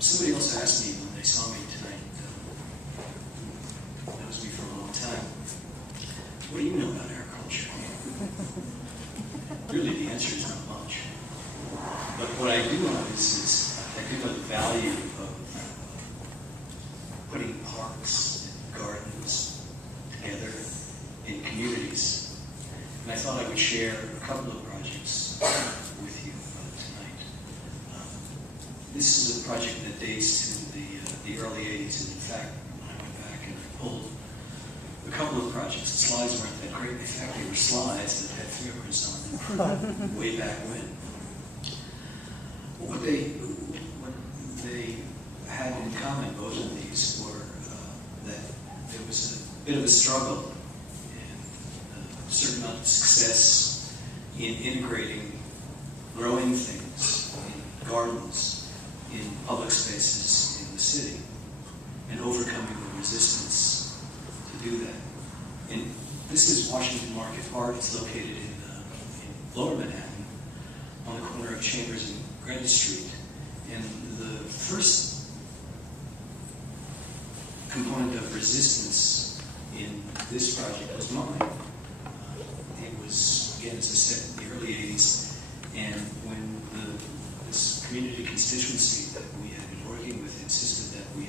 somebody else asked me when they saw me tonight, knows me for a long time, what do you know about agriculture? Really, the answer is not much. But what I do know is I do know the value of putting parks and gardens together in communities. And I thought I would share a couple of projects with you tonight. This is a project that dates to the early 80s, and in fact, I went back and I pulled a couple of projects. The slides weren't that great. In fact, they were slides that had fingerprints on them way back when. What they had in common, both of these, were that there was a bit of a struggle and a certain amount of success in integrating growing things in gardens, in public spaces in the city, and overcoming the resistance to do that. And this is Washington Market Park. It's located in Lower Manhattan, on the corner of Chambers and Greenwich Street. And the first component of resistance in this project was mine. It was, again, as I said, in the early 80s, and when this community constituency that we had been working with insisted that we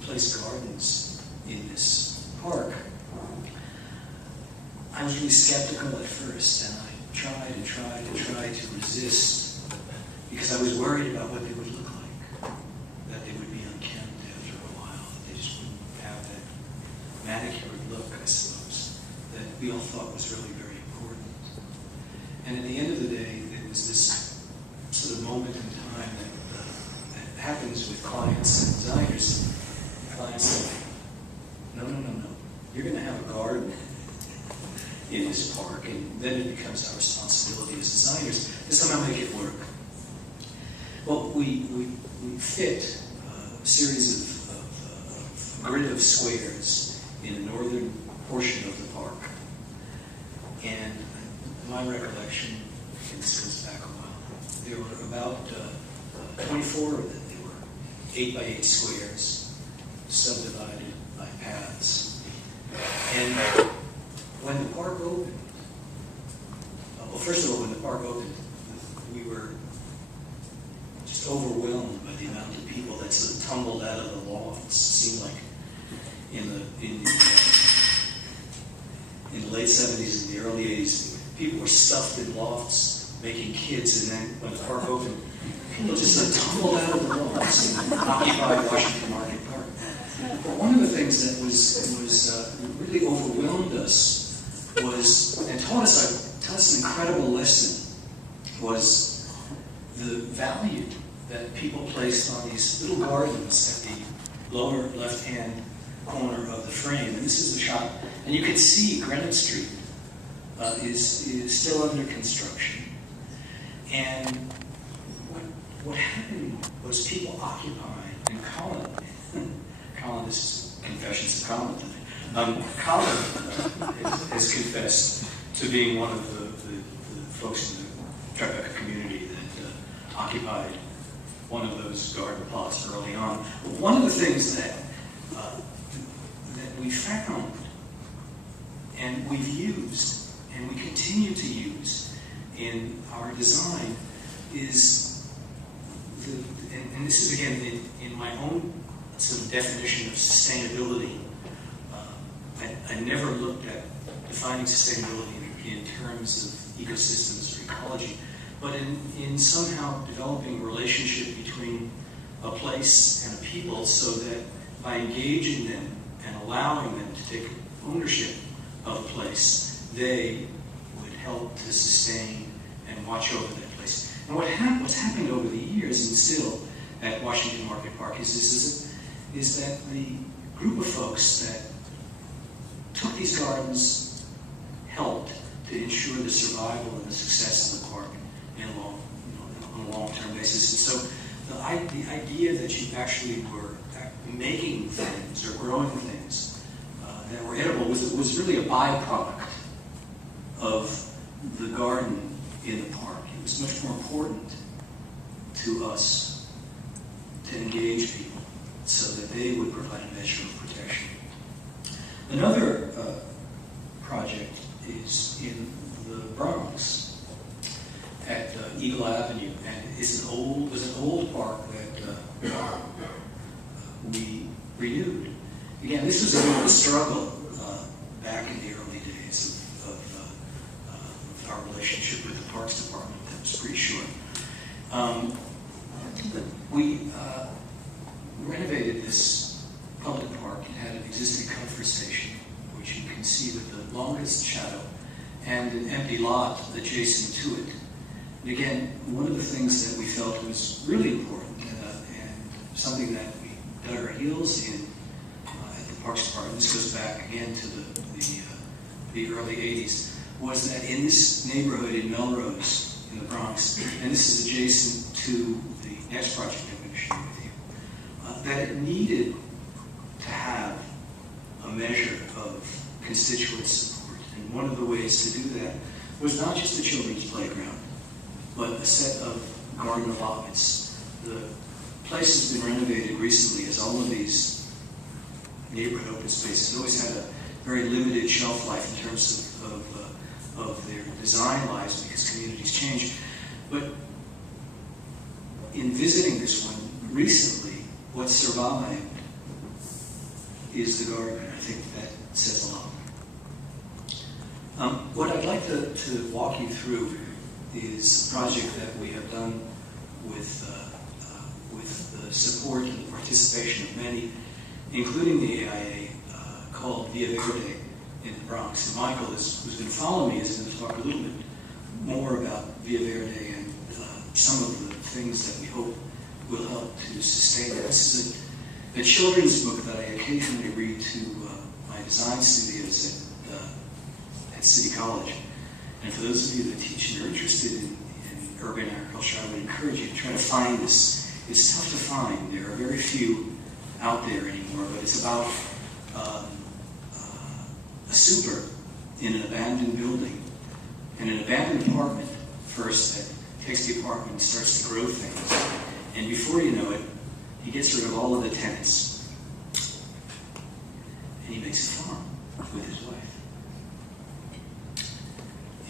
place gardens in this park, I was really skeptical at first, and I tried and tried and tried to resist because I was worried about what they would look like, that they would be unkempt after a while, that they just wouldn't have that manicured look, I suppose, that we all thought was really very important. And at the end of the day, there was this sort of moment in time that happens with clients and designers. Clients say, no, you're going to have a garden in this park, and then it becomes our responsibility as designers to somehow make it work. Well, we fit a series of grid of squares in the northern portion of the park. And my recollection, and this goes back a while, there were about 24 of them. They were 8 by 8 squares, subdivided by paths. And when the park opened, well, first of all, when the park opened, we were just overwhelmed by the amount of people that sort of tumbled out of the lofts. It seemed like in the late 70s and the early 80s, people were stuffed in lofts, making kids, and then when the park opened, people just sort of tumbled out of the lofts and occupied Washington Market Park. But one of the things that really overwhelmed us and taught us an incredible lesson, was the value that people placed on these little gardens at the lower left-hand corner of the frame. And this is the shot, and you can see Greenwich Street is still under construction. And what happened was people occupied, and Colin, this is Confessions of Colin tonight. Colin has confessed to being one of the folks in the Tribeca community that occupied one of those garden plots early on. But one of the things that we found, and we've used, and we continue to use in our design, is and this is again in my own sort of definition of sustainability. I never looked at defining sustainability in terms of ecosystems or ecology, but in somehow developing a relationship between a place and a people, so that by engaging them and allowing them to take ownership of a place, they would help to sustain and watch over that place. And what's happened over the years, and still at Washington Market Park, is that the group of folks that took these gardens helped to ensure the survival and the success of the park on a long-term basis. And so the idea that you actually were making things or growing things that were edible was really a byproduct of the garden in the park. It was much more important to us to engage people so that they would provide a measure of protection. Another project is in the Bronx at Eagle Avenue, and was an old park that we renewed. Again, this was a bit of a struggle back in the early days of our relationship with the Parks Department. That was pretty short. We renovated this public park. It had an existing comfort station, which you can see with the longest shadow, and an empty lot adjacent to it. And again, one of the things that we felt was really important, and something that we dug our heels in at the Parks Department, this goes back again to the early 80s, was that in this neighborhood in Melrose, in the Bronx, and this is adjacent to the next project I'm going to share with you, that it needed to have a measure of constituent support. And one of the ways to do that was not just a children's playground, but a set of garden allotments. The place has been renovated recently, as all of these neighborhood open spaces always had a very limited shelf life in terms of their design lives, because communities change. But in visiting this one recently, what survived is the garden. I think that says a lot. What I'd like to walk you through is a project that we have done with the support and the participation of many, including the AIA, called Via Verde in the Bronx. And Michael, who's been following me, is going to talk a little bit more about Via Verde and some of the things that we hope will help to sustain it. This is a children's book that I occasionally read to my design studios at City College. And for those of you that teach and are interested in urban agriculture, I would encourage you to try to find this. It's tough to find. There are very few out there anymore, but it's about a super in an abandoned building, and an abandoned apartment first that takes the apartment and starts to grow things. And before you know it, he gets rid of all of the tenants, and he makes a farm with his wife.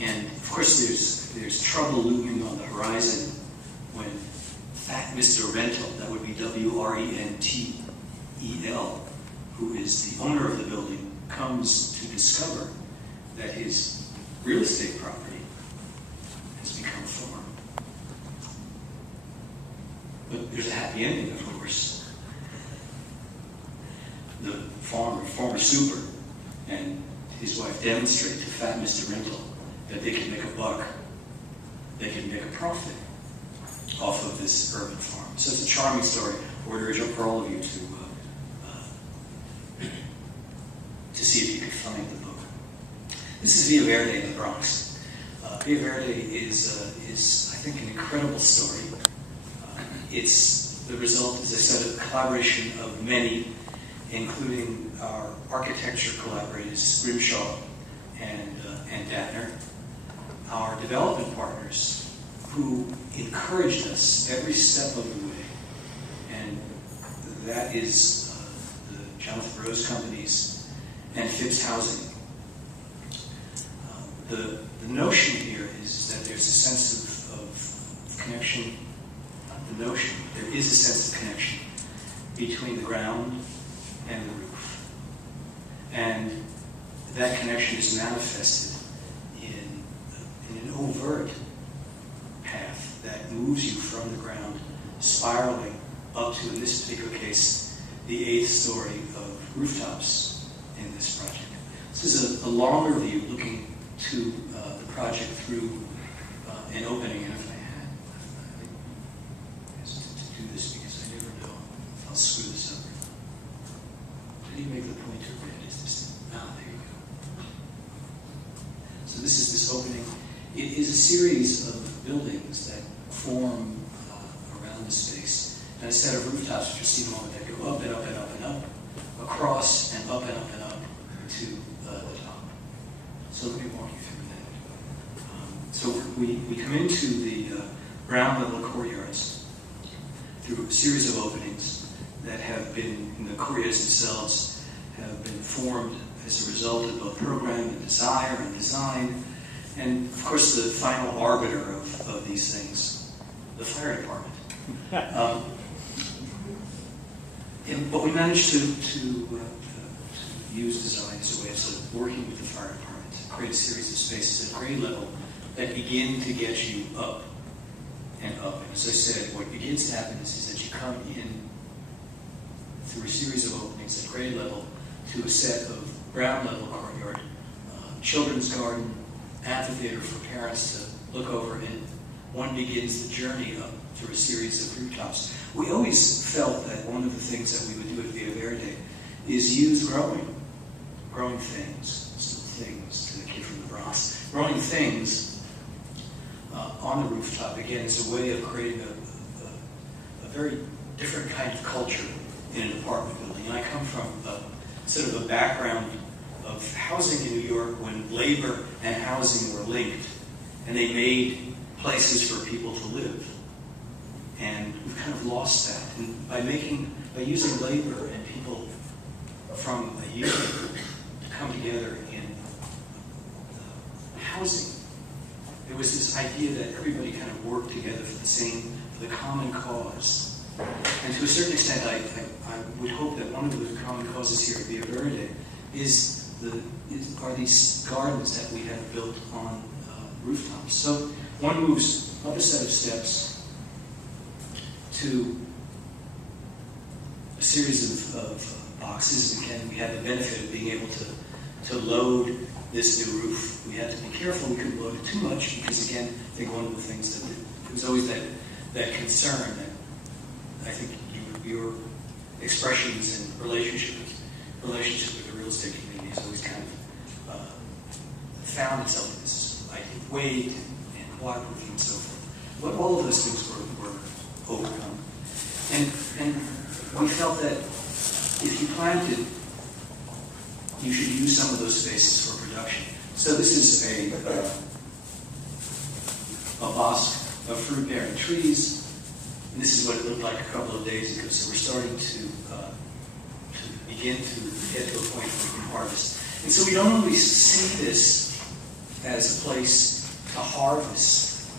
And of course, there's trouble looming on the horizon when Fat Mr. Rental, that would be W-R-E-N-T-E-L, who is the owner of the building, comes to discover that his real estate property has become a farm. But there's a happy ending, of course. The former super, and his wife demonstrate to Fat Mr. Rental that they can make a buck, they can make a profit off of this urban farm. So it's a charming story. I would urge for all of you to see if you can find the book. This is Via Verde in the Bronx. Via Verde is I think, an incredible story. It's the result, as I said, of a collaboration of many, including our architecture collaborators, Grimshaw and Datner, our development partners, who encouraged us every step of the way, and that is the Jonathan Rose companies and Phipps Housing. The notion here is that there's a sense of connection, not the notion, there is a sense of connection between the ground and the roof. And that connection is manifested in an overt path that moves you from the ground, spiraling up to, in this particular case, the 8th story of rooftops in this project. This is a longer view looking to the project through an opening, and if I to do this, because I never know if I'll screw this up. How do you make the pointer red? Is this? Ah, there you go. So this is this opening. It is a series of buildings that form around the space, and a set of rooftops, which you'll see in a moment, that go up and up and up and up, across and up and up and up to the top. So let me walk you through that. So we come into the ground level courtyards, through a series of openings that have been, in the courtyards themselves, have been formed as a result of both program and desire and design, and of course the final arbiter of these things, the fire department. But we managed to use design as a way of sort of working with the fire department to create a series of spaces at grade level that begin to get you up and up. And as I said, what begins to happen is that you come in through a series of openings at grade level to a set of ground level courtyard, children's garden, amphitheater for parents to look over, and one begins the journey up through a series of rooftops. We always felt that one of the things that we would do at Via Verde is use growing things, still things to the kid from the Bronx, growing things on the rooftop, again, is a way of creating a very different kind of culture in an apartment building. And I come from sort of a background of housing in New York when labor and housing were linked, and they made places for people to live. And we've kind of lost that. And by using labor and people from a union to come together in housing, there was this idea that everybody kind of worked together for the common cause. And to a certain extent, I would hope that one of the common causes here at Via Verde are these gardens that we have built on rooftops. So one moves up a set of steps to a series of boxes. Again, we had the benefit of being able to load this new roof. We had to be careful we couldn't load it too much because, again, I think one of the things that there was always that concern that I think your expressions and relationship with the real estate community has always kind of found itself in this idea of weight and waterproofing and so forth. But all of those things were overcome. And we felt that if you planted, you should use some of those spaces for production. So this is a bosque of fruit-bearing trees. And this is what it looked like a couple of days ago. So we're starting to begin to get to a point where we can harvest. And so we don't only see this as a place to harvest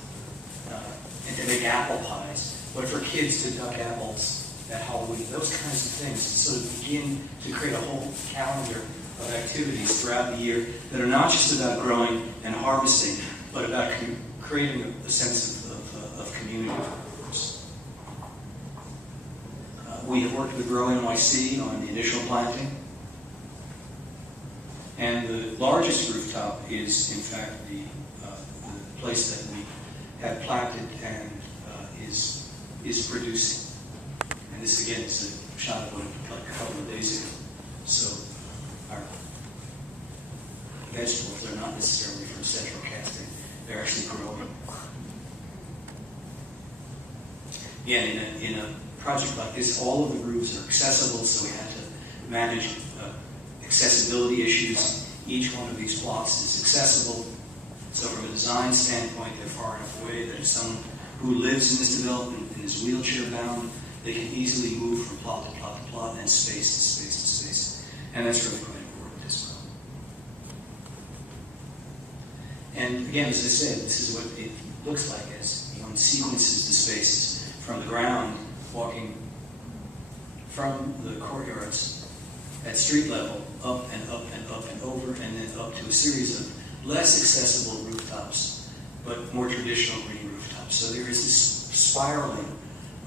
and to make apple pies, but for kids to duck apples at Halloween, those kinds of things. So to begin to create a whole calendar of activities throughout the year that are not just about growing and harvesting, but about creating a sense of community. We have worked with Grow NYC on the initial planting. And the largest rooftop is, in fact, the place that we have planted and is producing. And this, again, is a shot of what it looked like a couple of days ago. So our vegetables are not necessarily from central casting. They're actually growing. Again, in a project like this, all of the roofs are accessible, so we had to manage accessibility issues. Each one of these plots is accessible. So from a design standpoint, they're far enough away that if someone who lives in this development and is wheelchair bound, they can easily move from plot to plot to plot and space to space to space. And that's really quite important as well. And again, as I said, this is what it looks like as it sequences the spaces from the ground, walking from the courtyards at street level, up and up and up and over, and then up to a series of less accessible rooftops, but more traditional green rooftops. So there is this spiraling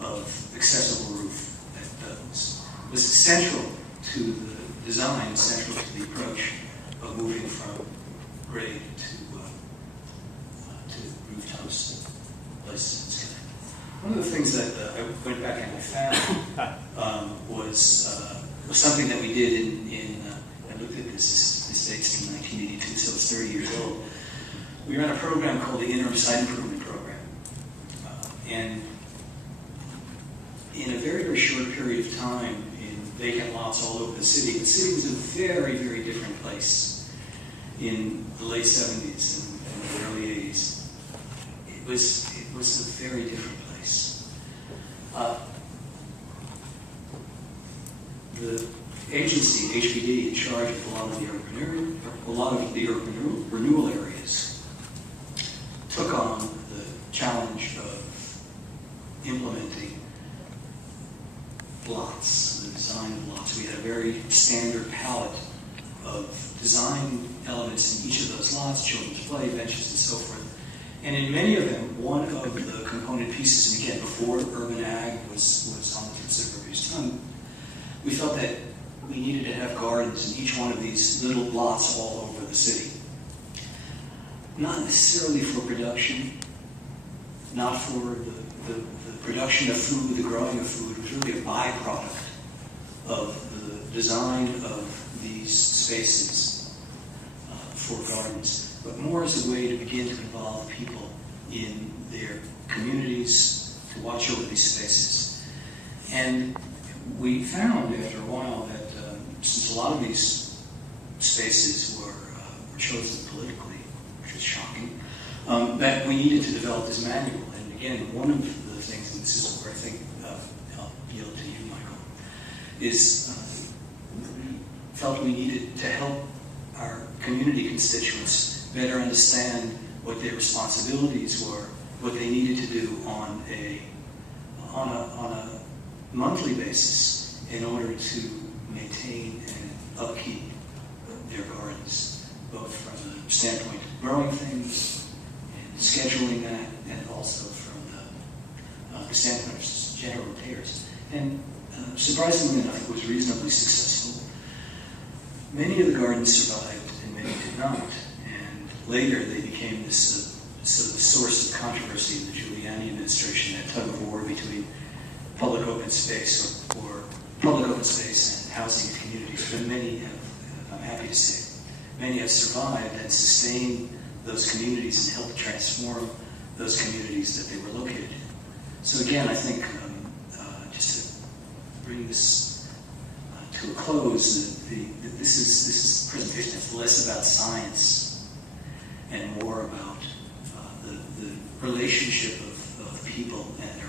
of accessible roof that was central to the design, central to the approach of moving from grade to rooftops, places in the sky. One of the things that I went back and I found was something that we did I looked at this dates from 1982, so it's 30 years old. We ran a program called the Interim Site Improvement Program. And in a very, very short period of time, in vacant lots all over the city was a very, very different place in the late 70s and the early 80s. It was a very different place. agency, HPD, in charge of a lot of the urban renewal areas, took on the challenge of implementing lots, the design of lots. We had a very standard palette of design elements in each of those lots, children's play, benches, and so forth. And in many of them, one of the component pieces, and again, before urban ag was on the tips of everybody's tongue, we felt that we needed to have gardens in each one of these little lots all over the city. Not necessarily for production, not for the production of food, the growing of food. It was really a byproduct of the design of these spaces for gardens, but more as a way to begin to involve people in their communities, to watch over these spaces. And we found after a while that since a lot of these spaces were chosen politically, which was shocking, that we needed to develop this manual. And again, one of the things, and this is where I think I'll yield to you, Michael, is we felt we needed to help our community constituents better understand what their responsibilities were, what they needed to do on a monthly basis in order to maintain and upkeep their gardens, both from the standpoint of growing things and scheduling that, and also from the standpoint of general repairs. And surprisingly enough, it was reasonably successful. Many of the gardens survived and many did not. And later they became this sort of source of controversy in the Giuliani administration, that tug of war between public open space or public open space and housing and communities. But many have, I'm happy to say, many have survived and sustained those communities and helped transform those communities that they were located in. So again, I think, just to bring this to a close, this presentation is less about science and more about the relationship of people and